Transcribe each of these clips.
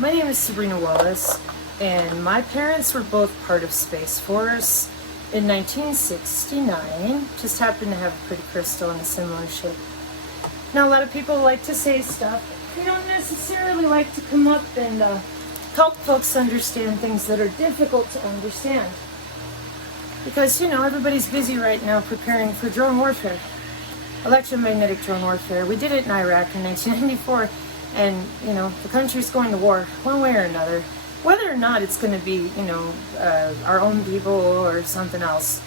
My name is Sabrina Wallace, and my parents were both part of Space Force in 1969. Just happened to have a pretty crystal in a similar shape. Now, a lot of people like to say stuff. They don't necessarily like to come up and help folks understand things that are difficult to understand. Because, everybody's busy right now preparing for drone warfare. Electromagnetic drone warfare. We did it in Iraq in 1994, and, the country's going to war one way or another. Whether or not it's going to be, our own people or something else.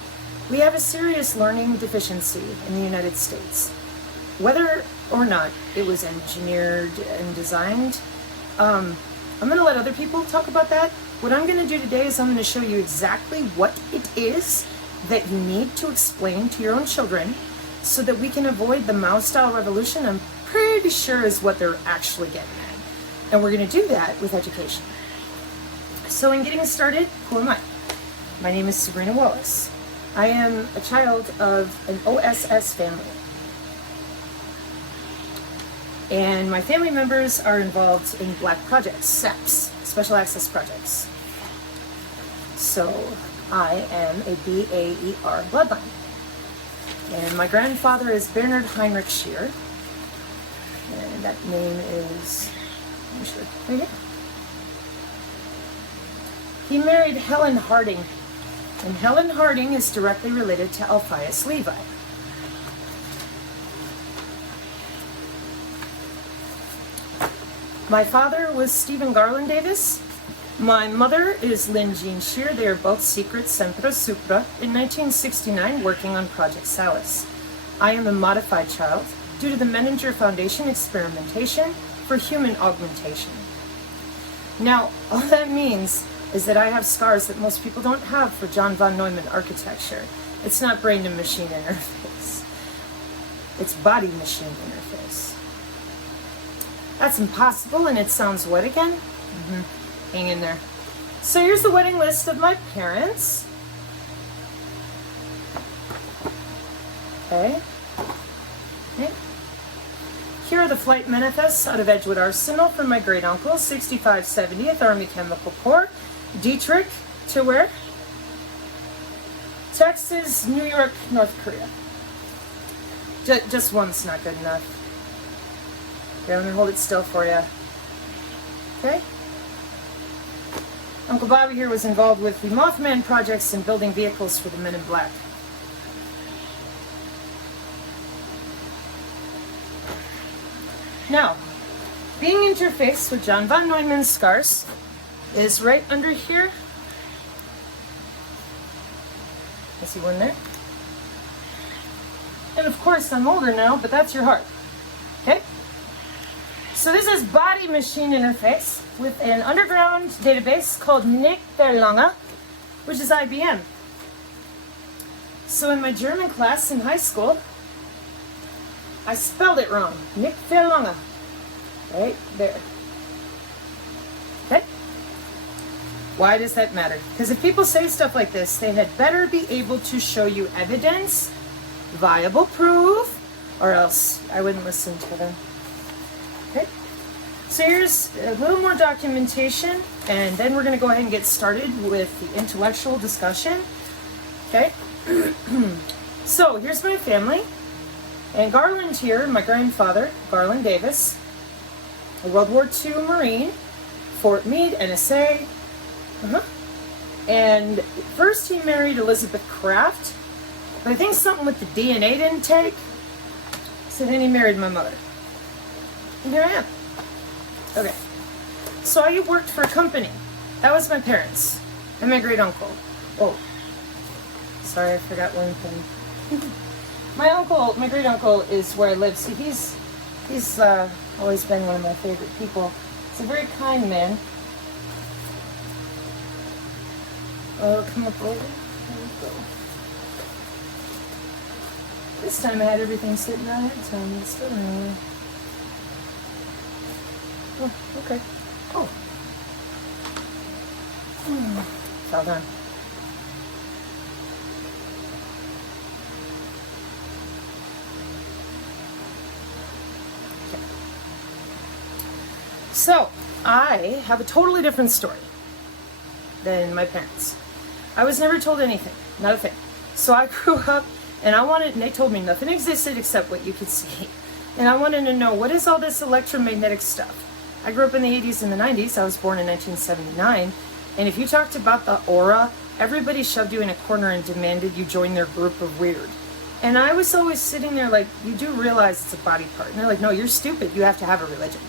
We have a serious learning deficiency in the United States. Whether or not it was engineered and designed, I'm going to let other people talk about that. What I'm going to do today is I'm going to show you exactly what it is that you need to explain to your own children so that we can avoid the Mao-style revolution. I'm pretty sure is what they're actually getting at. And we're going to do that with education. So in getting started, who am I? My name is Sabrina Wallace. I am a child of an OSS family. And my family members are involved in black projects, SAPs, Special Access Projects. So I am a BAER bloodline. And my grandfather is Bernard Heinrich Scheer. And that name is, right here. He married Helen Harding. And Helen Harding is directly related to Alphaeus Levi. My father was Stephen Garland Davis. My mother is Lynn Jean Scheer. They are both secret Sempre Supra in 1969 working on Project Salus. I am a modified child due to the Menninger Foundation experimentation for human augmentation. Now, all that means is that I have scars that most people don't have for John von Neumann architecture. It's not brain to machine interface. It's body machine interface. That's impossible, and it sounds what again? Hang in there. So here's the wedding list of my parents. Okay. Here are the flight manifests out of Edgewood Arsenal from my great uncle, 65 70th Army Chemical Corps. Dietrich to where? Texas, New York, North Korea. Just one's not good enough. Okay, let me hold it still for you. Okay? Uncle Bobby here was involved with the Mothman projects and building vehicles for the Men in Black. Now, being interfaced with John von Neumann's scars is right under here. I see one there. And of course, I'm older now, but that's your heart. Okay? So this is body machine interface with an underground database called Nick Verlange, which is IBM. So in my German class in high school, I spelled it wrong. Nick Verlange. Right there. Okay? Why does that matter? Because if people say stuff like this, they had better be able to show you evidence, viable proof, or else I wouldn't listen to them. Okay? So here's a little more documentation, and then we're going to go ahead and get started with the intellectual discussion. Okay? So here's my family. And Garland here, my grandfather, Garland Davis, a World War II Marine, Fort Meade, NSA. And first he married Elizabeth Kraft, but I think something with the DNA didn't take, so then he married my mother. And here I am. Okay. So I worked for a company. That was my parents and my great uncle. Oh, sorry, I forgot one thing. My great uncle is where I live. So he's always been one of my favorite people. He's a very kind man. Oh, come up over. There we go. This time I had everything sitting right ahead of time. It's still anyway. Oh, okay. Oh. It's all done. So, I have a totally different story than my parents. I was never told anything, not a thing. So I grew up and and they told me nothing existed except what you could see. And I wanted to know, what is all this electromagnetic stuff? I grew up in the 80s and the 90s. I was born in 1979. And if you talked about the aura, everybody shoved you in a corner and demanded you join their group of weird. And I was always sitting there like, you do realize it's a body part. And they're like, no, you're stupid. You have to have a religion.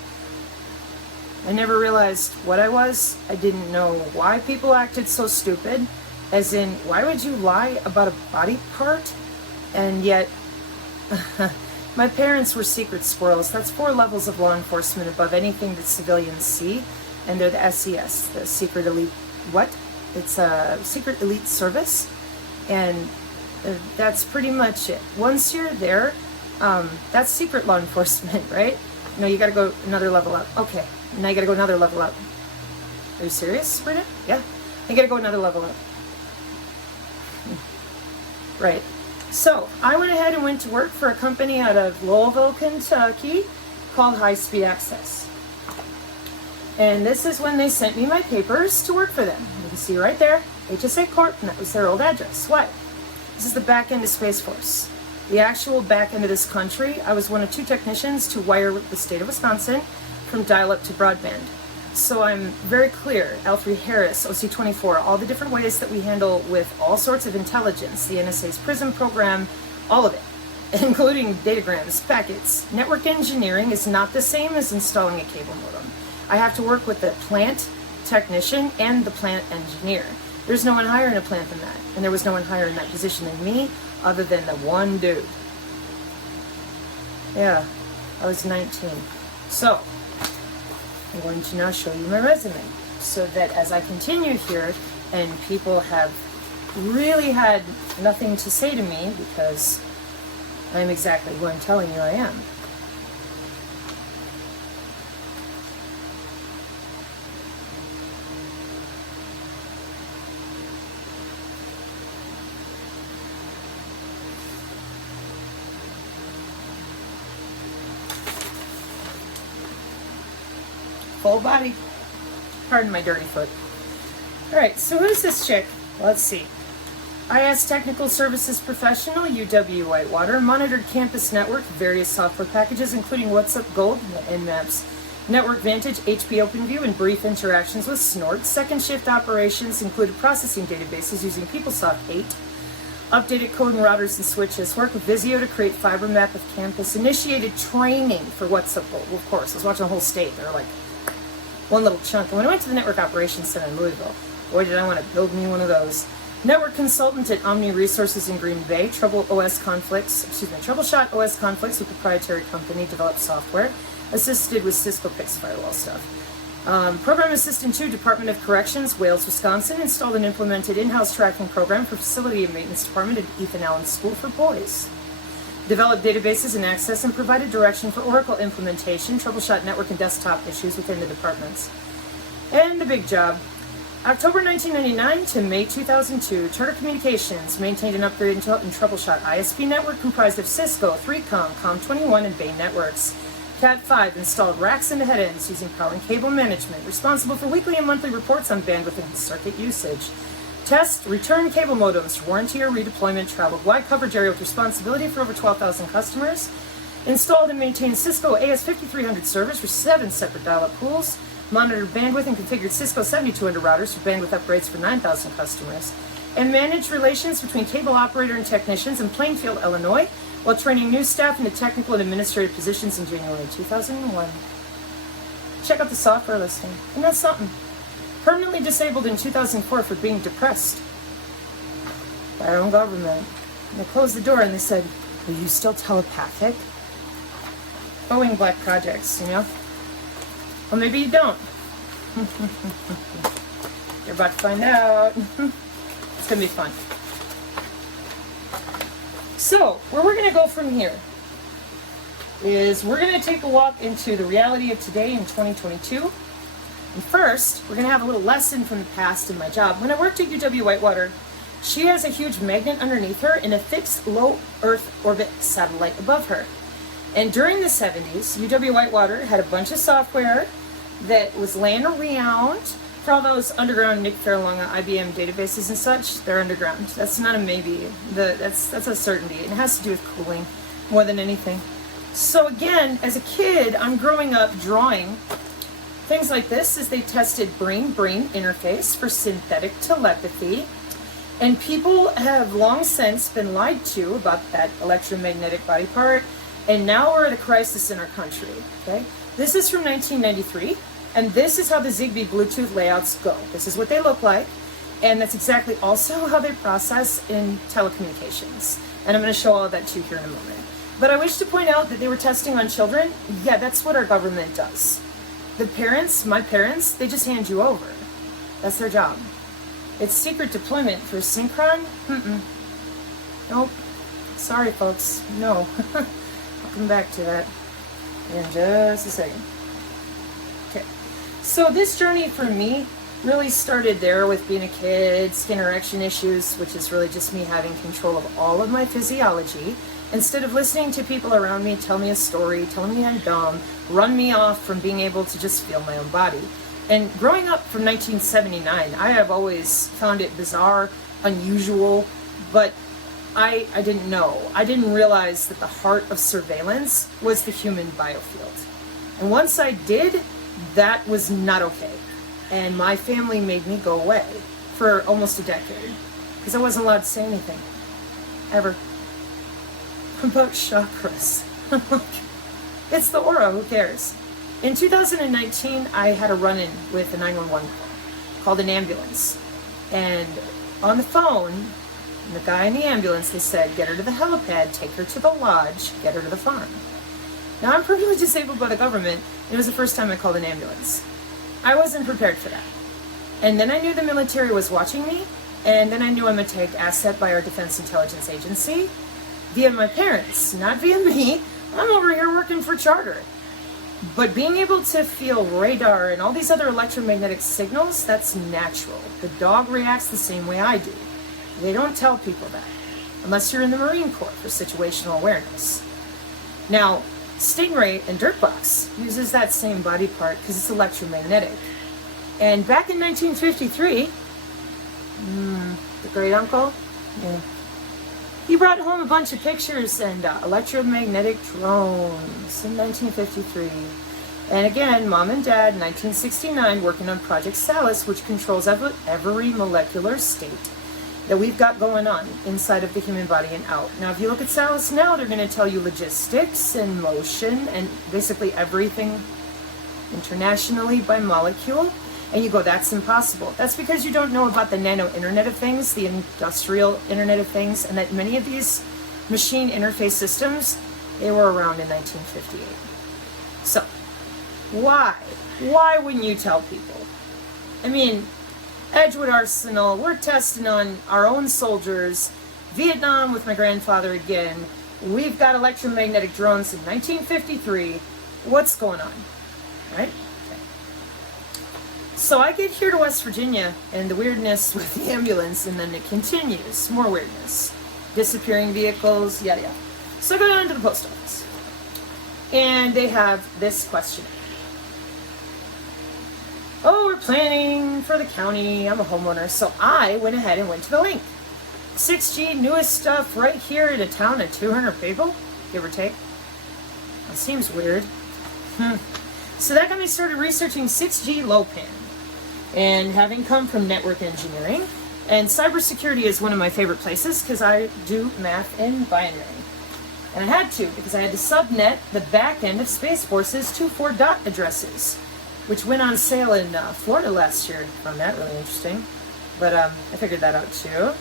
I never realized what I was. I didn't know why people acted so stupid. As in, why would you lie about a body part? And yet, my parents were secret squirrels. That's 4 levels of law enforcement above anything that civilians see. And they're the SES, the Secret Elite, what? It's a Secret Elite Service. And that's pretty much it. Once you're there, that's secret law enforcement, right? No, you gotta go another level up. Okay, now you gotta go another level up. Are you serious, Sabrina? Yeah, you gotta go another level up. Right. So I went ahead and went to work for a company out of Louisville, Kentucky called High Speed Access. And this is when they sent me my papers to work for them. You can see right there, HSA Corp, and that was their old address. What? This is the back end of Space Force. The actual back end of this country. I was one of 2 technicians to wire the state of Wisconsin from dial-up to broadband. So I'm very clear, L3 Harris, OC24, all the different ways that we handle with all sorts of intelligence, the NSA's PRISM program, all of it, including datagrams, packets. Network engineering is not the same as installing a cable modem. I have to work with the plant technician and the plant engineer. There's no one higher in a plant than that, and there was no one higher in that position than me, other than the one dude. Yeah, I was 19. So, I'm going to now show you my resume, so that as I continue here, and people have really had nothing to say to me, because I'm exactly who I'm telling you I am. Full body. Pardon my dirty foot. Alright, so who's this chick? Let's see. IS Technical Services Professional, UW Whitewater, monitored campus network, various software packages, including WhatsUp Gold, Nmaps, Network Vantage, HP OpenView, and brief interactions with Snort. Second shift operations included processing databases using PeopleSoft 8, updated code and routers and switches, worked with Visio to create fiber map of campus, initiated training for WhatsUp Gold. Well, of course, I was watching the whole state. They're like one little chunk. And when I went to the Network Operations Center in Louisville, boy, did I want to build me one of those. Network consultant at Omni Resources in Green Bay, troubleshot OS conflicts with proprietary company developed software, assisted with Cisco PIX firewall stuff. Program assistant to Department of Corrections, Wales, Wisconsin, installed and implemented in-house tracking program for facility and maintenance department at Ethan Allen School for Boys. Developed databases and access and provided direction for Oracle implementation, troubleshot network and desktop issues within the departments. And the big job. October 1999 to May 2002, Charter Communications maintained and upgraded and troubleshot ISP network comprised of Cisco, 3Com, Com21, and Bay networks. Cat5 installed racks into head ends using power and cable management, responsible for weekly and monthly reports on bandwidth and circuit usage. Test, return cable modems for warranty or redeployment, traveled wide coverage area with responsibility for over 12,000 customers. Installed and maintained Cisco AS5300 servers for 7 separate dial-up pools. Monitored bandwidth and configured Cisco 7200 routers for bandwidth upgrades for 9,000 customers. And managed relations between cable operator and technicians in Plainfield, Illinois, while training new staff into technical and administrative positions in January 2001. Check out the software listing. Isn't that something? Permanently disabled in 2004 for being depressed by our own government. And they closed the door and they said, "Are you still telepathic?" Boeing Black Projects, you know? Well, maybe you don't. You're about to find out. It's going to be fun. So, where we're going to go from here is we're going to take a walk into the reality of today in 2022. And first, we're going to have a little lesson from the past in my job. When I worked at UW Whitewater, she has a huge magnet underneath her and a fixed low Earth orbit satellite above her. And during the 70s, UW Whitewater had a bunch of software that was laying around. For all those underground Nick Faralonga IBM databases and such, they're underground. That's not a maybe. That's a certainty. It has to do with cooling more than anything. So again, as a kid, I'm growing up drawing things like this as they tested brain-brain interface for synthetic telepathy. And people have long since been lied to about that electromagnetic body part. And now we're at a crisis in our country, okay? This is from 1993. And this is how the Zigbee Bluetooth layouts go. This is what they look like. And that's exactly also how they process in telecommunications. And I'm going to show all of that to you here in a moment. But I wish to point out that they were testing on children. Yeah, that's what our government does. The parents, my parents, they just hand you over. That's their job. It's secret deployment for Synchron? Nope. Sorry, folks. No. I'll come back to that in just a second. So this journey for me really started there with being a kid, skin erection issues, which is really just me having control of all of my physiology. Instead of listening to people around me tell me a story, telling me I'm dumb, run me off from being able to just feel my own body. And growing up from 1979, I have always found it bizarre, unusual, but I didn't know. I didn't realize that the heart of surveillance was the human biofield. And once I did, that was not okay. And my family made me go away for almost a decade because I wasn't allowed to say anything. Ever. About chakras. It's the aura, who cares? In 2019, I had a run-in with a 911 call, called an ambulance. And on the phone, the guy in the ambulance, they said, get her to the helipad, take her to the lodge, get her to the farm. Now, I'm permanently disabled by the government. It was the first time I called an ambulance. I wasn't prepared for that. And then I knew the military was watching me, and then I knew I'm a tagged asset by our Defense Intelligence Agency, via my parents, not via me. I'm over here working for Charter. But being able to feel radar and all these other electromagnetic signals, that's natural. The dog reacts the same way I do. They don't tell people that, unless you're in the Marine Corps for situational awareness. Now, Stingray and Dirtbox uses that same body part because it's electromagnetic. And back in 1953, the great uncle, he brought home a bunch of pictures and electromagnetic drones in 1953. And again, Mom and Dad in 1969 working on Project Salus, which controls every molecular state that we've got going on inside of the human body and out. Now, if you look at Salus now, they're going to tell you logistics and motion and basically everything internationally by molecule. And you go, that's impossible. That's because you don't know about the nano Internet of Things, the industrial Internet of Things, and that many of these machine interface systems, they were around in 1958. So, why? Why wouldn't you tell people? I mean, Edgewood Arsenal, we're testing on our own soldiers. Vietnam with my grandfather again. We've got electromagnetic drones in 1953. What's going on? Right? Okay. So I get here to West Virginia and the weirdness with the ambulance, and then it continues. More weirdness. Disappearing vehicles, yada yada. So I go down to the post office. And they have this question. Oh, we're planning for the county. I'm a homeowner. So I went ahead and went to the link. 6G, newest stuff right here in a town of 200 people, give or take. That seems weird. So that got me started researching 6gloPAN. And having come from network engineering, and cybersecurity is one of my favorite places because I do math and binary. And I had to because I had to subnet the back end of Space Force's 24 dot addresses, which went on sale in Florida last year. Found that really interesting. But I figured that out too.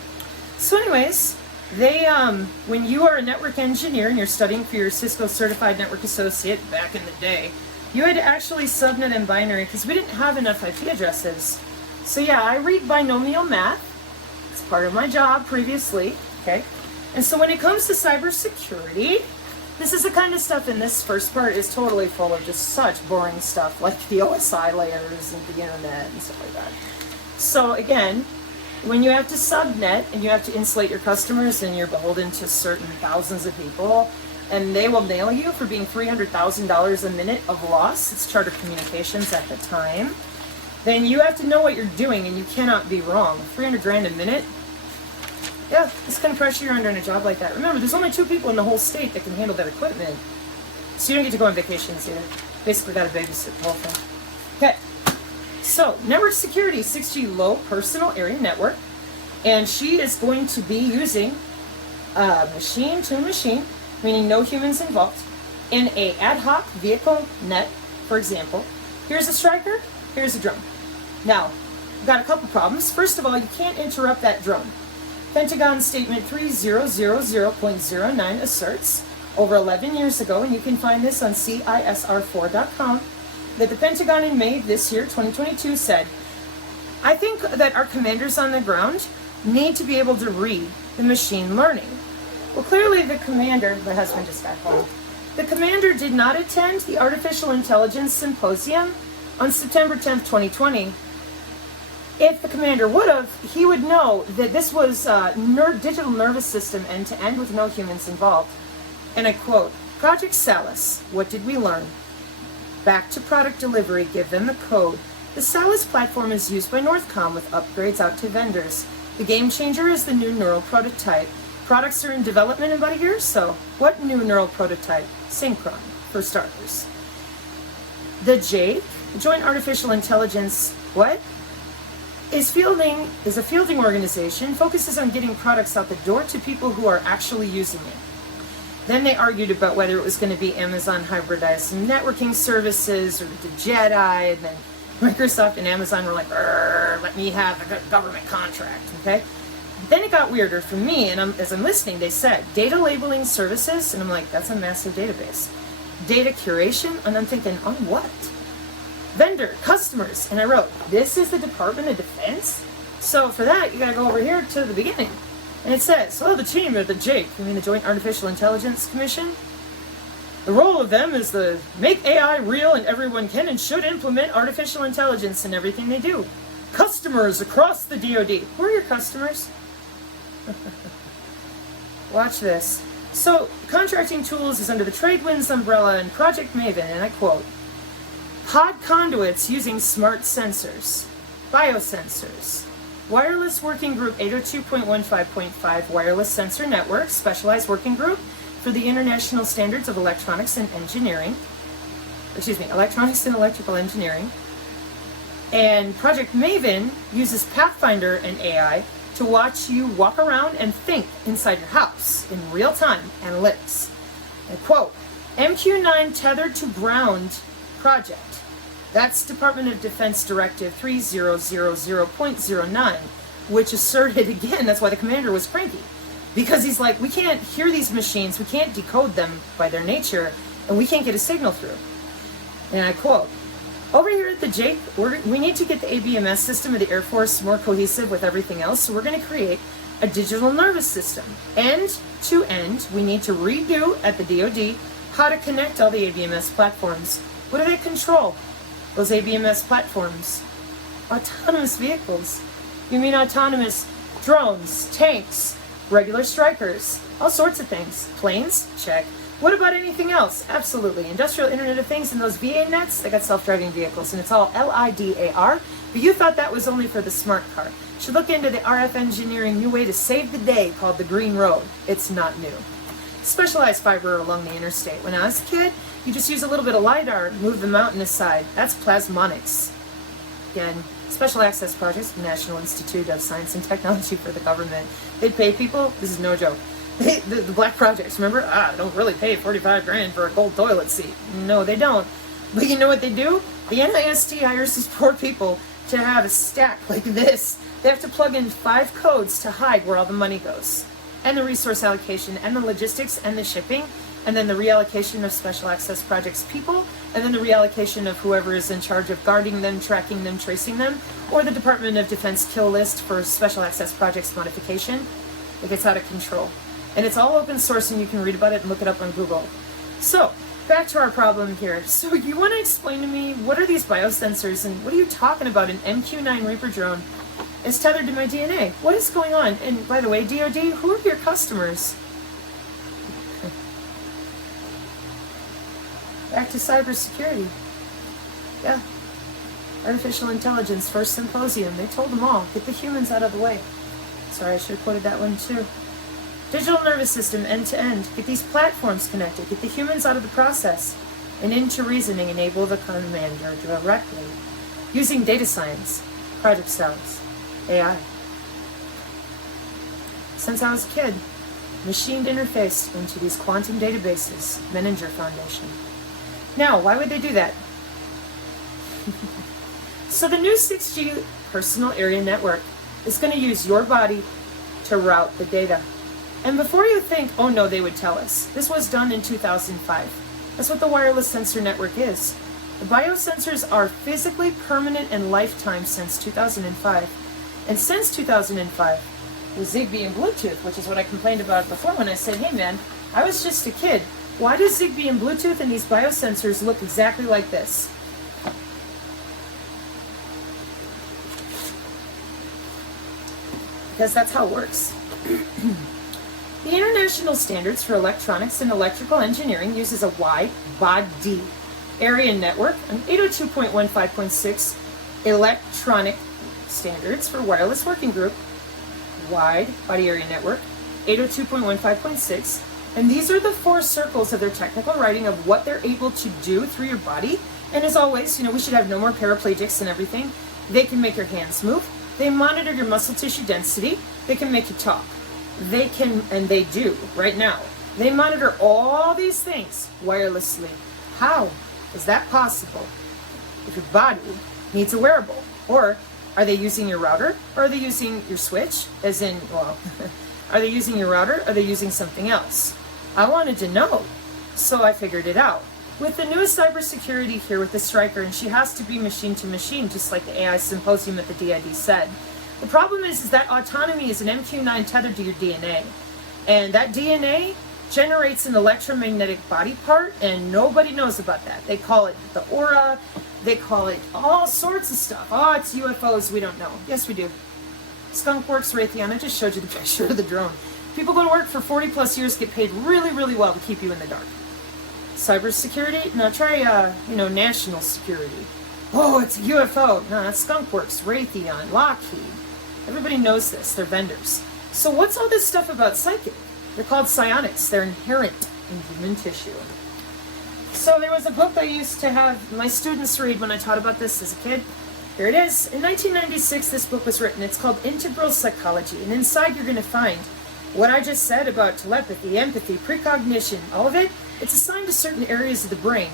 So anyways, they when you are a network engineer and you're studying for your Cisco Certified Network Associate back in the day, you had to actually subnet in binary because we didn't have enough IP addresses. So yeah, I read binomial math. It's part of my job previously, okay? And so when it comes to cybersecurity, this is the kind of stuff in this first part is totally full of just such boring stuff like the OSI layers and the internet and stuff like that. So again, when you have to subnet and you have to insulate your customers and you're beholden to certain thousands of people, and they will nail you for being $300,000 a minute of loss. It's Charter Communications at the time. Then you have to know what you're doing, and you cannot be wrong. 300 grand a minute? Yeah, this kind of pressure you're under in a job like that. Remember, there's only 2 people in the whole state that can handle that equipment. So you don't get to go on vacations either. Basically got to babysit the whole thing. Okay, so network security, 6G low personal area network. And she is going to be using machine to machine, meaning no humans involved, in a ad hoc vehicle net, for example. Here's a striker, here's a drone. Now, we've got a couple problems. First of all, you can't interrupt that drone. Pentagon Statement 3000.09 asserts, over 11 years ago, and you can find this on CISR4.com, that the Pentagon in May this year, 2022, said, I think that our commanders on the ground need to be able to read the machine learning. Well, clearly the commander, my husband just got home, the commander did not attend the Artificial Intelligence Symposium on September 10th, 2020. If the commander would have, he would know that this was digital nervous system end-to-end with no humans involved. And I quote, Project Salus, what did we learn? Back to product delivery, give them the code. The Salus platform is used by Northcom with upgrades out to vendors. The game changer is the new neural prototype. Products are in development in about a year or so. What new neural prototype? Synchron, for starters. The JAIC, Joint Artificial Intelligence, what? Is a fielding organization, focuses on getting products out the door to people who are actually using it. Then they argued about whether it was going to be Amazon hybridized networking services or the Jedi, and then Microsoft and Amazon were like, let me have a government contract, okay? Then it got weirder for me, and as I'm listening, they said, data labeling services, and I'm like, that's a massive database. Data curation, and I'm thinking, on what? Vendor, customers, and I wrote, this is the Department of Defense? So for that, you gotta go over here to the beginning. And it says, the team at the JAIC, the Joint Artificial Intelligence Commission, the role of them is to make AI real, and everyone can and should implement artificial intelligence in everything they do. Customers across the DoD. Who are your customers? Watch this. So, contracting tools is under the TradeWinds umbrella and Project Maven, and I quote, pod conduits using smart sensors, biosensors, wireless working group 802.15.5 wireless sensor network, specialized working group for the International Standards of Electronics and Electronics and Electrical Engineering. And Project Maven uses Pathfinder and AI to watch you walk around and think inside your house in real time analytics. And quote, MQ9 tethered to ground project. That's Department of Defense Directive 3000.09, which asserted again, that's why the commander was cranky. Because he's like, we can't hear these machines, we can't decode them by their nature, and we can't get a signal through. And I quote, over here at the JAIC, we need to get the ABMS system of the Air Force more cohesive with everything else, so we're going to create a digital nervous system. End to end, we need to redo at the DoD how to connect all the ABMS platforms. What do they control? Those ABMS platforms. Autonomous vehicles. You mean autonomous drones, tanks, regular strikers, all sorts of things. Planes? Check. What about anything else? Absolutely. Industrial Internet of Things and those VA nets, they got self-driving vehicles, and it's all LIDAR, but you thought that was only for the smart car. You should look into the RF engineering new way to save the day called the Green Road. It's not new. Specialized fiber along the interstate. When I was a kid, you just use a little bit of LiDAR, move the mountain aside. That's plasmonics. Again, special access projects, National Institute of Science and Technology for the government. They pay people, this is no joke. The black projects, remember? Don't really pay 45 grand for a gold toilet seat. No, they don't. But you know what they do? The NIST hires these poor people to have a stack like this. They have to plug in 5 codes to hide where all the money goes. And the resource allocation, and the logistics, and the shipping, and then the reallocation of special access projects people, and then the reallocation of whoever is in charge of guarding them, tracking them, tracing them, or the Department of Defense kill list for special access projects modification. It gets out of control. And it's all open source, and you can read about it and look it up on Google. So, back to our problem here. So you want to explain to me, what are these biosensors, and what are you talking about? An MQ-9 Reaper drone is tethered to my DNA. What is going on? And by the way, DoD, who are your customers? Back to cybersecurity. Yeah. Artificial intelligence, first symposium. They told them all, get the humans out of the way. Sorry, I should have quoted that one too. Digital nervous system, end to end. Get these platforms connected. Get the humans out of the process. And into reasoning, enable the commander directly. Using data science, project styles, AI. Since I was a kid, machined interfaced into these quantum databases, Menninger Foundation. Now, why would they do that? So the new 6G personal area network is going to use your body to route the data. And before you think, oh no, they would tell us, this was done in 2005. That's what the wireless sensor network is. The biosensors are physically permanent and lifetime since 2005. And since 2005, with Zigbee and Bluetooth, which is what I complained about before when I said, hey man, I was just a kid. Why does Zigbee and Bluetooth and these biosensors look exactly like this? Because that's how it works. The International Standards for Electronics and Electrical Engineering uses a wide body area network, an 802.15.6 electronic standards for wireless working group, wide body area network, 802.15.6, and these are the 4 circles of their technical writing of what they're able to do through your body. And as always, we should have no more paraplegics and everything. They can make your hands move. They monitor your muscle tissue density. They can make you talk. They can, and they do right now. They monitor all these things wirelessly. How is that possible if your body needs a wearable? Or are they using your router? Or are they using your switch? As in, well, are they using your router? Or are they using something else? I wanted to know, so I figured it out. With the newest cybersecurity here with the Striker, and she has to be machine to machine, just like the AI symposium at the DID said. The problem is that autonomy is an MQ9 tethered to your DNA. And that DNA generates an electromagnetic body part, and nobody knows about that. They call it the aura, they call it all sorts of stuff. Oh, it's UFOs, we don't know. Yes, we do. Skunkworks, Raytheon, I just showed you the picture of the drone. People go to work for 40 plus years, get paid really, really well to keep you in the dark. Cybersecurity? No, try, national security. Oh, it's a UFO. No, that's Skunkworks, Raytheon, Lockheed. Everybody knows this. They're vendors. So what's all this stuff about psychic? They're called psionics. They're inherent in human tissue. So there was a book I used to have my students read when I taught about this as a kid. Here it is. In 1996, this book was written. It's called Integral Psychology. And inside you're going to find what I just said about telepathy, empathy, precognition, all of it. It's assigned to certain areas of the brain.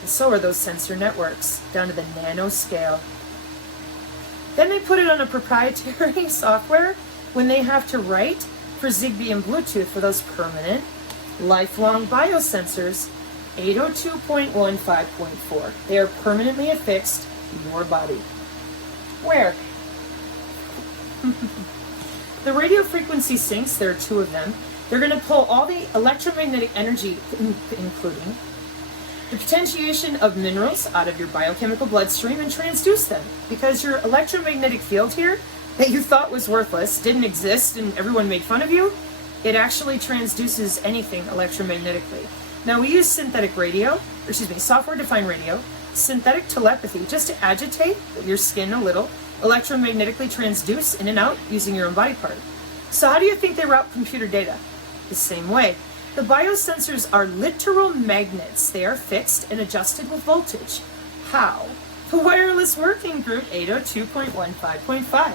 And so are those sensor networks, down to the nanoscale. Then they put it on a proprietary software when they have to write for Zigbee and Bluetooth for those permanent, lifelong biosensors, 802.15.4. They are permanently affixed to your body. Where? The radio frequency sinks, there are 2 of them. They're going to pull all the electromagnetic energy, including the potentiation of minerals out of your biochemical bloodstream and transduce them. Because your electromagnetic field here that you thought was worthless, didn't exist, and everyone made fun of you, it actually transduces anything electromagnetically. Now we use software-defined radio, synthetic telepathy, just to agitate your skin a little, electromagnetically transduce in and out using your own body part. So how do you think they route computer data? The same way. The biosensors are literal magnets. They are fixed and adjusted with voltage. How? The wireless working group 802.15.5.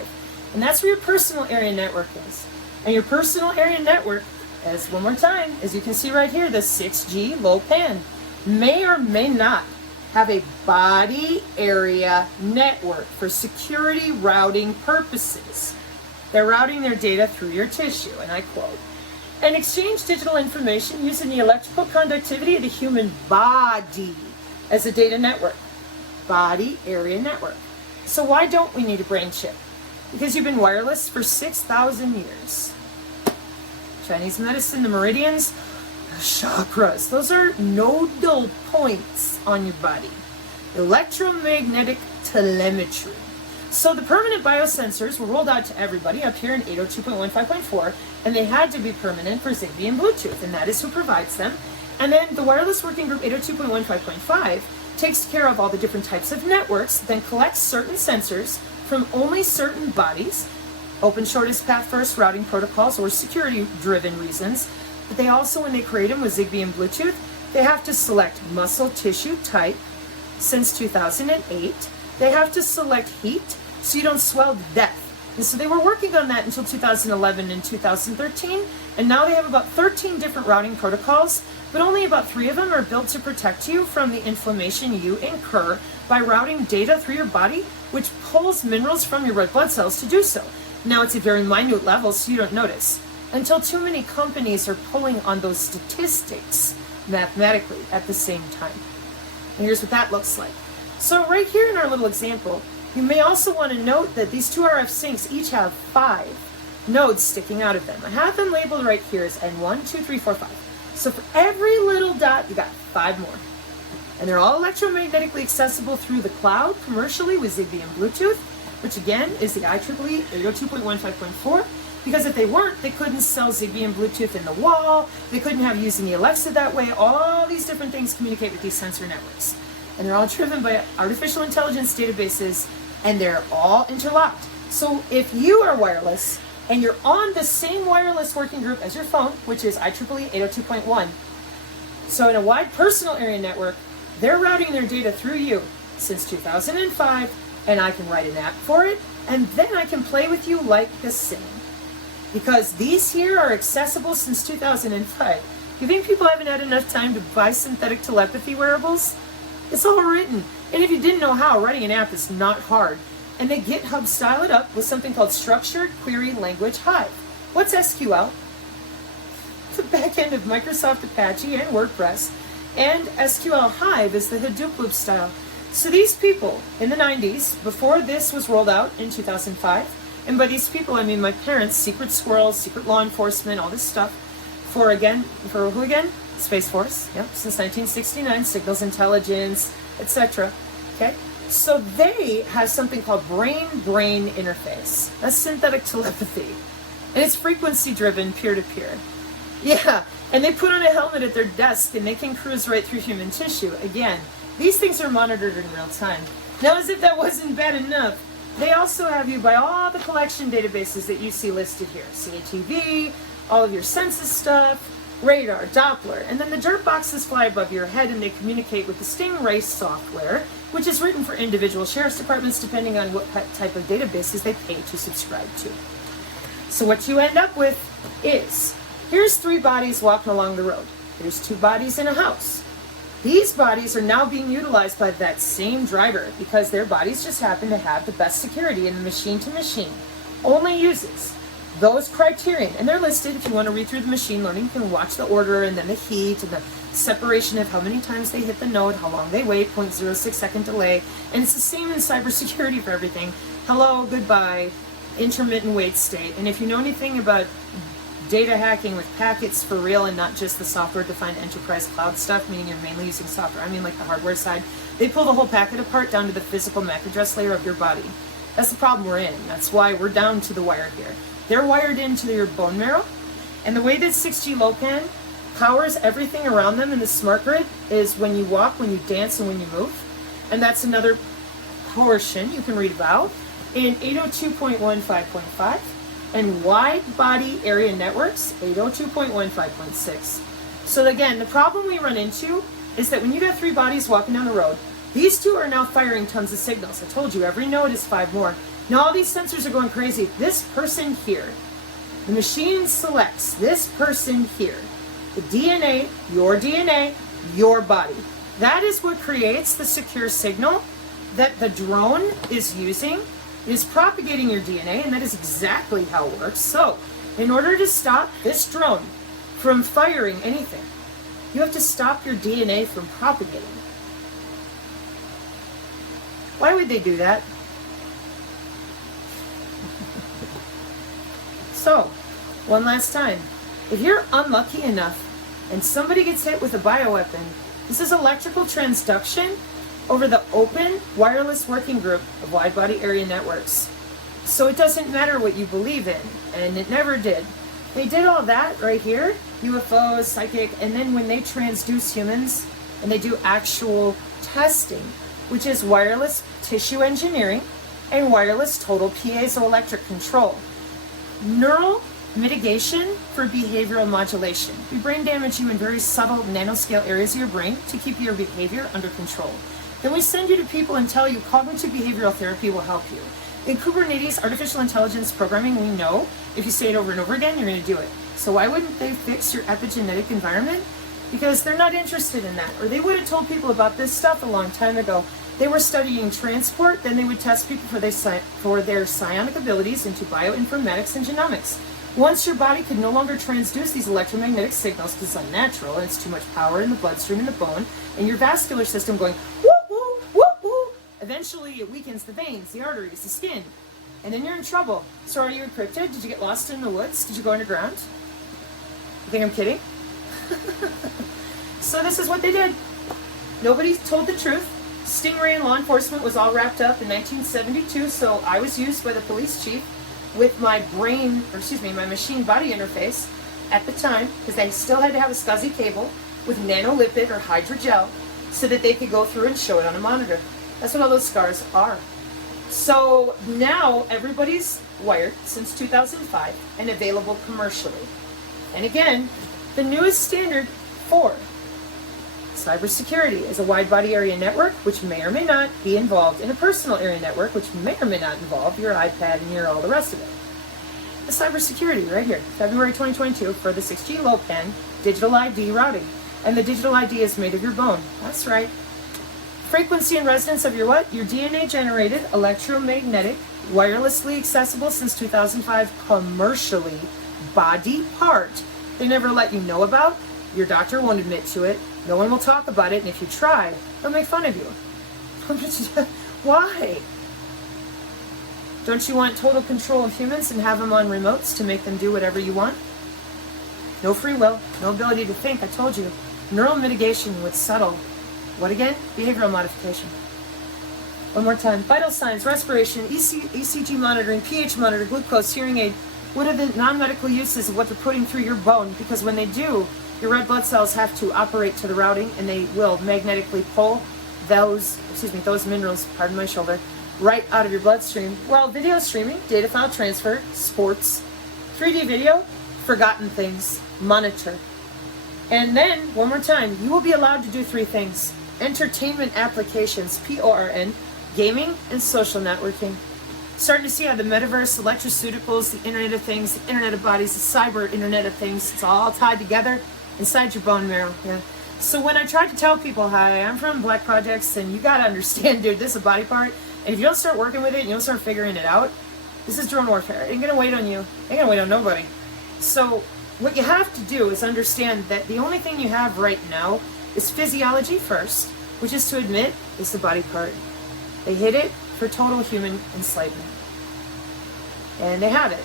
And that's where your personal area network is. And your personal area network, as one more time, as you can see right here, the 6gloPAN, may or may not have a body area network for security routing purposes. They're routing their data through your tissue, and I quote, and exchange digital information using the electrical conductivity of the human body as a data network. Body area network. So why don't we need a brain chip? Because you've been wireless for 6,000 years. Chinese medicine, the meridians, the chakras, those are nodal points on your body. Electromagnetic telemetry. So the permanent biosensors were rolled out to everybody up here in 802.15.4, and they had to be permanent for Zigbee and Bluetooth, and that is who provides them. And then the Wireless Working Group 802.15.5 takes care of all the different types of networks, then collects certain sensors from only certain bodies, open shortest path first routing protocols or security-driven reasons. But they also, when they create them with Zigbee and Bluetooth, they have to select muscle tissue type since 2008. They have to select heat so you don't swell to death. And so they were working on that until 2011 and 2013, and now they have about 13 different routing protocols, but only about 3 of them are built to protect you from the inflammation you incur by routing data through your body, which pulls minerals from your red blood cells to do so. Now it's at very minute levels, so you don't notice, until too many companies are pulling on those statistics mathematically at the same time. And here's what that looks like. So right here in our little example, you may also want to note that these 2 RF sinks each have 5 nodes sticking out of them. I have them labeled right here as N1, 2, 3, 4, 5. So for every little dot, you got 5 more. And they're all electromagnetically accessible through the cloud commercially with Zigbee and Bluetooth, which again is the IEEE 802.15.4. Because if they weren't, they couldn't sell Zigbee and Bluetooth in the wall, they couldn't have using the Alexa that way. All these different things communicate with these sensor networks. And they're all driven by artificial intelligence databases, and they're all interlocked. So if you are wireless and you're on the same wireless working group as your phone, which is IEEE 802.1, so in a wide personal area network, they're routing their data through you since 2005, and I can write an app for it, and then I can play with you like the same. Because these here are accessible since 2005. You think people haven't had enough time to buy synthetic telepathy wearables? It's all written. And if you didn't know how, writing an app is not hard. And they GitHub style it up with something called Structured Query Language Hive. What's SQL? The back end of Microsoft Apache and WordPress. And SQL Hive is the Hadoop loop style. So these people in the 90s, before this was rolled out in 2005, and by these people I mean my parents, secret squirrels, secret law enforcement, all this stuff, for who again? Space Force, yep, since 1969, signals intelligence, etc. Okay, so they have something called brain-brain interface. That's synthetic telepathy, and it's frequency-driven, peer-to-peer. Yeah, and they put on a helmet at their desk, and they can cruise right through human tissue. Again, these things are monitored in real time. Now, as if that wasn't bad enough, they also have you by all the collection databases that you see listed here. CATV, all of your census stuff, radar, Doppler, and then the dirt boxes fly above your head and they communicate with the Stingray software, which is written for individual sheriff's departments depending on what type of databases they pay to subscribe to. So what you end up with is, here's 3 bodies walking along the road. There's 2 bodies in a house. These bodies are now being utilized by that same driver because their bodies just happen to have the best security, and the machine-to-machine only uses those criterion. And they're listed. If you want to read through the machine learning, you can watch the order and then the heat and the separation of how many times they hit the node, how long they wait, 0.06 second delay. And it's the same in cybersecurity for everything. Hello, goodbye, intermittent wait state. And if you know anything about data hacking with packets for real and not just the software-defined enterprise cloud stuff, meaning you're mainly using software, I mean like the hardware side, they pull the whole packet apart down to the physical MAC address layer of your body. That's the problem we're in. That's why we're down to the wire here. They're wired into your bone marrow, and the way that 6gloPAN powers everything around them in the smart grid is when you walk, when you dance, and when you move. And that's another portion you can read about in 802.15.5. and wide body area networks, 802.15.6. So again, the problem we run into is that when you got 3 bodies walking down the road, these 2 are now firing tons of signals. I told you, every node is 5 more. Now all these sensors are going crazy. This person here, the machine selects this person here, the DNA, your body. That is what creates the secure signal that the drone is using. It is propagating your DNA, and that is exactly how it works. So, in order to stop this drone from firing anything, you have to stop your DNA from propagating. Why would they do that? So, one last time, if you're unlucky enough and somebody gets hit with a bioweapon, this is electrical transduction over the open wireless working group of wide body area networks. So it doesn't matter what you believe in, and it never did. They did all that right here, UFOs, psychic, and then when they transduce humans and they do actual testing, which is wireless tissue engineering and wireless total piezoelectric control. Neural mitigation for behavioral modulation. We brain damage you in very subtle nanoscale areas of your brain to keep your behavior under control. Then we send you to people and tell you cognitive behavioral therapy will help you. In Kubernetes, artificial intelligence programming, we know if you say it over and over again, you're going to do it. So why wouldn't they fix your epigenetic environment? Because they're not interested in that. Or they would have told people about this stuff a long time ago. They were studying transport, then they would test people for their psionic abilities into bioinformatics and genomics. Once your body could no longer transduce these electromagnetic signals because it's unnatural and it's too much power in the bloodstream and the bone, and your vascular system going whoop, whoop, whoop, whoop, eventually it weakens the veins, the arteries, the skin, and then you're in trouble. So are you encrypted? Did you get lost in the woods? Did you go underground? You think I'm kidding? So this is what they did. Nobody told the truth. Stingray and law enforcement was all wrapped up in 1972, so I was used by the police chief with my my machine body interface at the time, because they still had to have a SCSI cable with nanolipid or hydrogel so that they could go through and show it on a monitor. That's what all those scars are. So now everybody's wired since 2005 and available commercially. And again, the newest standard for cybersecurity is a wide body area network, which may or may not be involved in a personal area network, which may or may not involve your iPad and all the rest of it. The cybersecurity right here, February 2022 for the 6gloPAN digital ID routing. And the digital ID is made of your bone. That's right. Frequency and resonance of your what? Your DNA generated, electromagnetic, wirelessly accessible since 2005, commercially body part they never let you know about. Your doctor won't admit to it. No one will talk about it, and if you try, they'll make fun of you. Why? Don't you want total control of humans and have them on remotes to make them do whatever you want? No free will, no ability to think, I told you. Neural mitigation with subtle, what again? Behavioral modification. One more time. Vital signs, respiration, ECG monitoring, pH monitor, glucose, hearing aid. What are the non-medical uses of what they're putting through your bone? Because when they do, your red blood cells have to operate to the routing, and they will magnetically pull those minerals, pardon my shoulder, right out of your bloodstream. Well, video streaming, data file transfer, sports, 3D video, forgotten things, monitor. And then, one more time, you will be allowed to do 3 things. Entertainment applications, PORN, gaming, and social networking. Starting to see how the metaverse, electroceuticals, the Internet of Things, the Internet of Bodies, the cyber Internet of Things, it's all tied together inside your bone marrow. Yeah. So when I tried to tell people, hi, I'm from Black Projects, and you gotta understand, dude, this is a body part, and if you don't start working with it, and you don't start figuring it out, this is drone warfare. It ain't gonna wait on you. It ain't gonna wait on nobody. So what you have to do is understand that the only thing you have right now is physiology first, which is to admit is the body part. They hid it for total human enslavement. And they have it.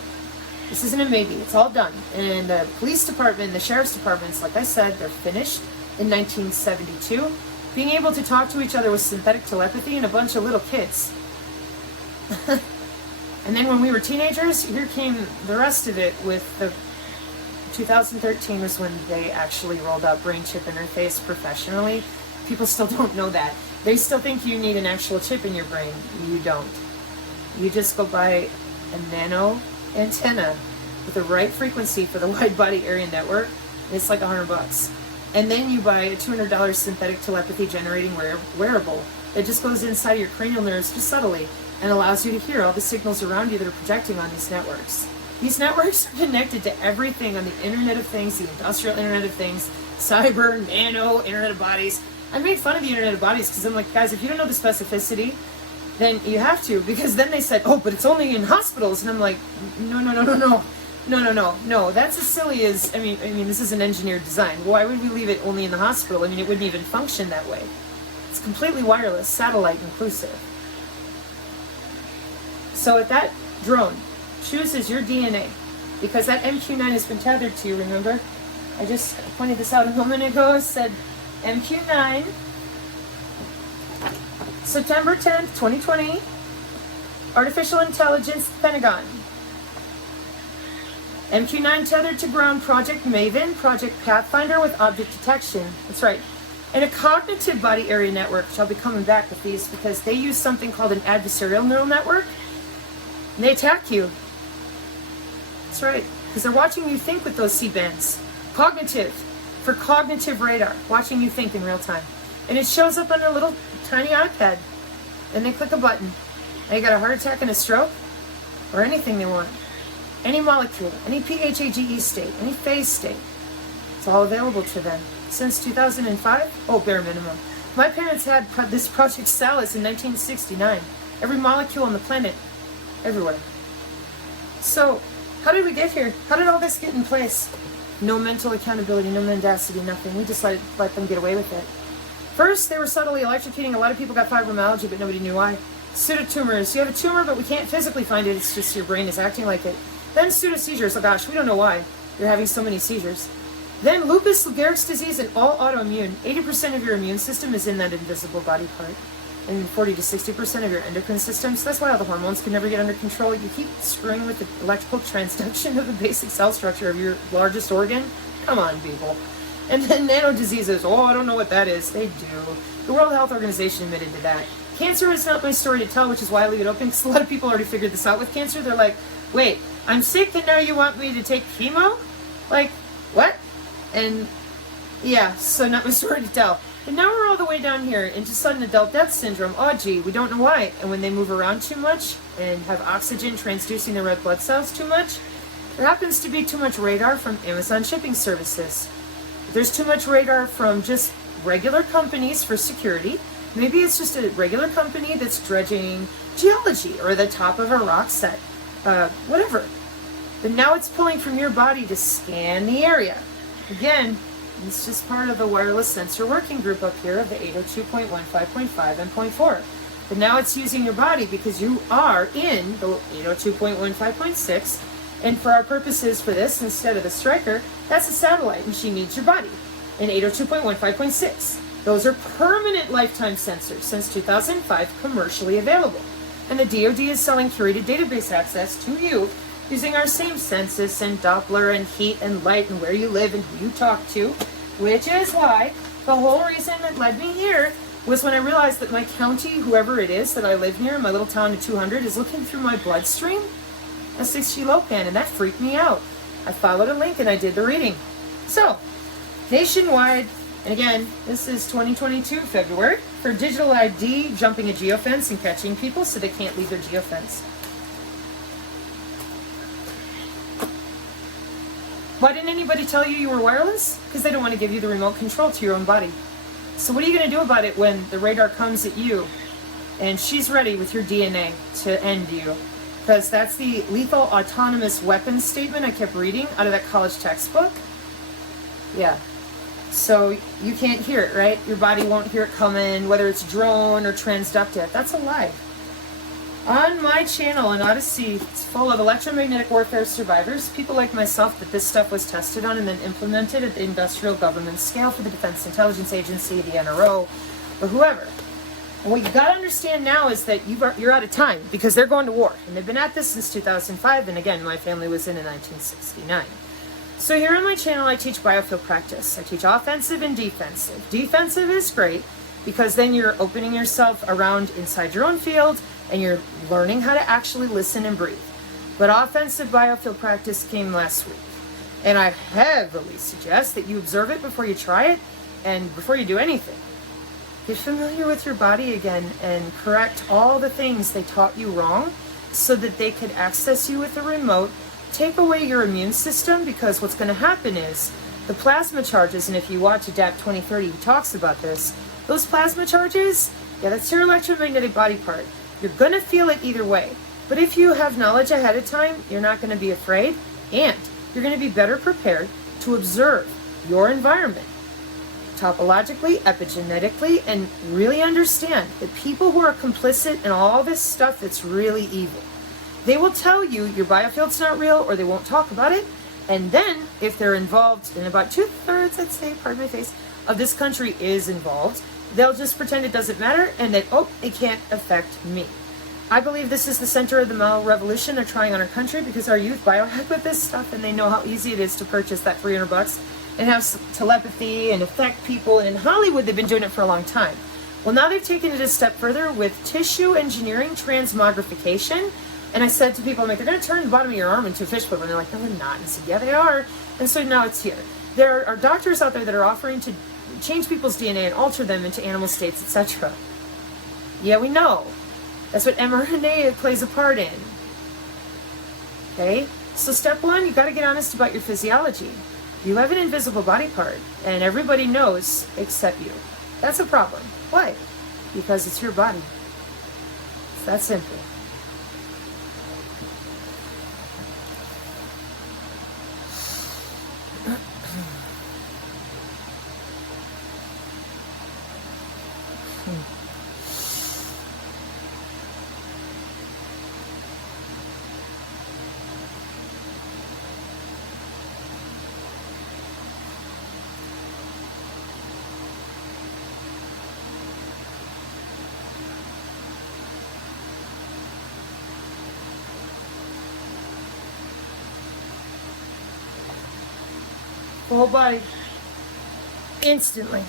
This isn't a maybe, it's all done. And the police department, the sheriff's departments, like I said, they're finished in 1972. Being able to talk to each other with synthetic telepathy and a bunch of little kids. And then when we were teenagers, here came the rest of it with the 2013 was when they actually rolled out brain chip interface professionally. People still don't know that. They still think you need an actual chip in your brain. You don't. You just go buy a nano antenna with the right frequency for the wide body area network. It's like $100. And then you buy a $200 synthetic telepathy generating wearable that just goes inside your cranial nerves just subtly and allows you to hear all the signals around you that are projecting on these networks. These networks are connected to everything on the Internet of Things, the industrial Internet of Things, cyber, nano, Internet of Bodies. I made fun of the Internet of Bodies because I'm like, guys, if you don't know the specificity, then you have to. Because then they said, oh, but it's only in hospitals. And I'm like, no. That's as silly as, I mean, this is an engineered design. Why would we leave it only in the hospital? I mean, it wouldn't even function that way. It's completely wireless, satellite inclusive. So with that drone, chooses your DNA. Because that MQ9 has been tethered to you, remember? I just pointed this out a moment ago. Said MQ9, September 10th, 2020, Artificial Intelligence, Pentagon. MQ9 tethered to ground, Project Maven, Project Pathfinder with object detection. That's right. And a cognitive body area network, which I'll be coming back with these because they use something called an adversarial neural network. And they attack you. That's right. Because they're watching you think with those C-bands. Cognitive. For cognitive radar. Watching you think in real time. And it shows up on a little tiny iPad. And they click a button. And you got a heart attack and a stroke? Or anything they want. Any molecule, any PHAGE state, any phase state. It's all available to them. Since 2005? Oh, bare minimum. My parents had this Project Salus in 1969. Every molecule on the planet. Everywhere. So, how did we get here? How did all this get in place? No mental accountability, no mendacity, nothing. We just let them get away with it. First, they were subtly electrocuting. A lot of people got fibromyalgia, but nobody knew why. Pseudotumors. You have a tumor, but we can't physically find it. It's just your brain is acting like it. Then pseudoseizures. Oh gosh, we don't know why you're having so many seizures. Then lupus, Lou Gehrig's disease, and all autoimmune. 80% of your immune system is in that invisible body part. And 40 to 60% of your endocrine system. So that's why all the hormones can never get under control. You keep screwing with the electrical transduction of the basic cell structure of your largest organ. Come on, people. And then nano diseases. Oh, I don't know what that is. They do. The World Health Organization admitted to that. Cancer is not my story to tell, which is why I leave it open, because a lot of people already figured this out with cancer. They're like, wait, I'm sick and now you want me to take chemo? Like, what? And yeah, so not my story to tell. And now we're all the way down here into sudden adult death syndrome. Oh gee, we don't know why. And when they move around too much and have oxygen transducing the red blood cells too much, there happens to be too much radar from Amazon shipping services. There's too much radar from just regular companies for security. Maybe it's just a regular company that's dredging geology or the top of a rock set, whatever. But now it's pulling from your body to scan the area. Again, it's just part of the wireless sensor working group up here of the 802.15.5 and .4. But now it's using your body because you are in the 802.15.6. And for our purposes for this, instead of the striker, that's a satellite and she needs your body in 802.15.6. Those are permanent lifetime sensors since 2005 commercially available. And the DoD is selling curated database access to you using our same census and Doppler and heat and light and where you live and who you talk to, which is why the whole reason that led me here was when I realized that my county, whoever it is that I live near, my little town of 200, is looking through my bloodstream, a 6gloPAN, and that freaked me out. I followed a link and I did the reading. So, nationwide, and again, this is 2022 February, for digital ID, jumping a geofence and catching people so they can't leave their geofence. Why didn't anybody tell you you were wireless? Because they don't want to give you the remote control to your own body. So what are you going to do about it when the radar comes at you and she's ready with your DNA to end you? Because that's the lethal autonomous weapons statement I kept reading out of that college textbook. Yeah. So you can't hear it, right? Your body won't hear it coming, whether it's drone or transductive. That's a lie. On my channel in Odyssey, it's full of electromagnetic warfare survivors, people like myself that this stuff was tested on and then implemented at the industrial government scale for the Defense Intelligence Agency, the NRO, or whoever. And what you got to understand now is that you're out of time because they're going to war. And they've been at this since 2005, and again, my family was in 1969. So here on my channel, I teach biofield practice. I teach offensive and defensive. Defensive is great because then you're opening yourself around inside your own field and you're learning how to actually listen and breathe. But offensive biofield practice came last week. And I heavily suggest that you observe it before you try it and before you do anything. Get familiar with your body again and correct all the things they taught you wrong so that they could access you with a remote. Take away your immune system because what's going to happen is the plasma charges, and if you watch Adapt 2030, he talks about this, those plasma charges, yeah, that's your electromagnetic body part. You're going to feel it either way. But if you have knowledge ahead of time, you're not going to be afraid, and you're going to be better prepared to observe your environment topologically, epigenetically, and really understand that people who are complicit in all this stuff that's really evil, they will tell you your biofield's not real or they won't talk about it. And then if they're involved, and about 2/3, I'd say, pardon my face, of this country is involved, they'll just pretend it doesn't matter and that, oh, it can't affect me. I believe this is the center of the mal-revolution they're trying on our country, because our youth biohack with this stuff and they know how easy it is to purchase that $300 and have telepathy and affect people. And in Hollywood, they've been doing it for a long time. Well, now they've taken it a step further with tissue engineering transmogrification. And I said to people, I'm like, they're going to turn the bottom of your arm into a fish flipper. And they're like, no, they're not. And I said, yeah, they are. And so now it's here. There are doctors out there that are offering to change people's DNA and alter them into animal states, etc. Yeah, we know. That's what mRNA plays a part in. Okay? So step one, you got to get honest about your physiology. You have an invisible body part, and everybody knows except you. That's a problem. Why? Because it's your body. It's that simple. Whole body. Instantly.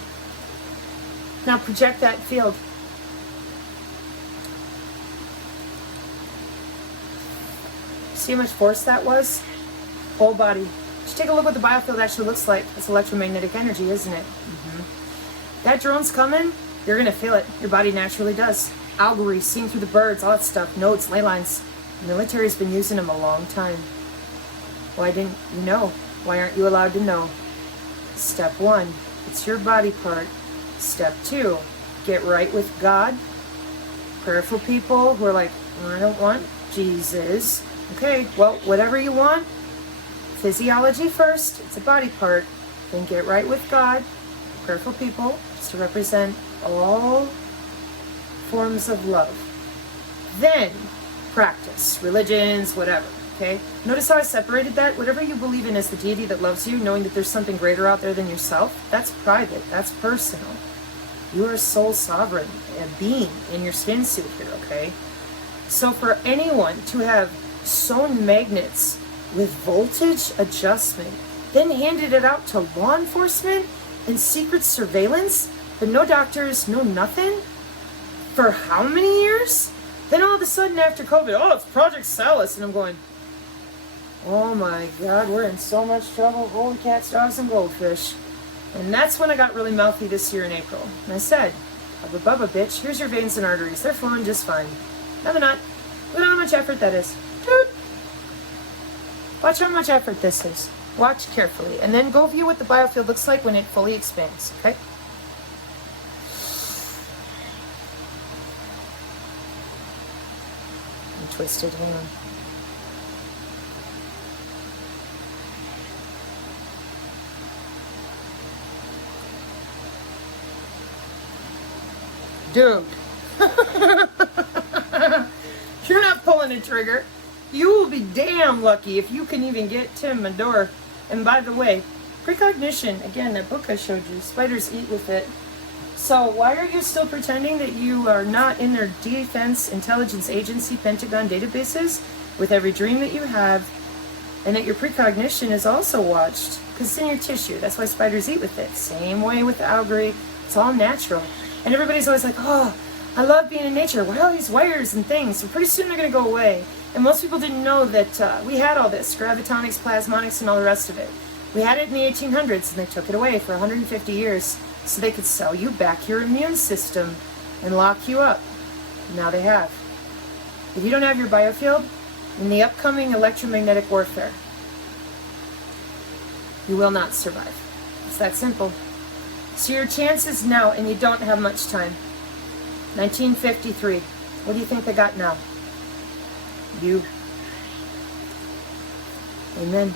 Now project that field. See how much force that was? Whole body. Just take a look what the biofield actually looks like. It's electromagnetic energy, isn't it? That drone's coming, you're going to feel it. Your body naturally does. Algorithm, seeing through the birds, all that stuff. Notes, ley lines. The military's been using them a long time. Why didn't you know? Why aren't you allowed to know? Step one, it's your body part. Step two, get right with God. Prayerful people who are like, I don't want Jesus. Okay, well, whatever you want, physiology first, it's a body part. Then get right with God. Prayerful people, just to represent all forms of love. Then practice, religions, whatever. Okay? Notice how I separated that? Whatever you believe in as the deity that loves you, knowing that there's something greater out there than yourself, that's private, that's personal. You are a soul sovereign, a being in your skin suit here, okay? So for anyone to have sewn magnets with voltage adjustment, then handed it out to law enforcement and secret surveillance, but no doctors, no nothing, for how many years? Then all of a sudden after COVID, oh, it's Project Salus, and I'm going, oh my God, we're in so much trouble. Holy cats, dogs, and goldfish. And that's when I got really mouthy this year in April. And I said, Bubba Bubba, bitch, here's your veins and arteries. They're flowing just fine. No, they're not. Look at how much effort that is. Dude. Watch how much effort this is. Watch carefully. And then go view what the biofield looks like when it fully expands, okay? I'm twisted, hang on. Dude, you're not pulling a trigger. You will be damn lucky if you can even get to my door. And by the way, precognition, again, that book I showed you, spiders eat with it. So why are you still pretending that you are not in their Defense Intelligence Agency Pentagon databases with every dream that you have, and that your precognition is also watched? Because it's in your tissue. That's why spiders eat with it. Same way with the algae. It's all natural. And everybody's always like, oh, I love being in nature. What are all these wires and things? So pretty soon they're going to go away. And most people didn't know that we had all this, gravitonics, plasmonics, and all the rest of it. We had it in the 1800s, and they took it away for 150 years so they could sell you back your immune system and lock you up. Now they have. If you don't have your biofield, in the upcoming electromagnetic warfare, you will not survive. It's that simple. So your chances now, and you don't have much time. 1953. What do you think they got now? You. Amen.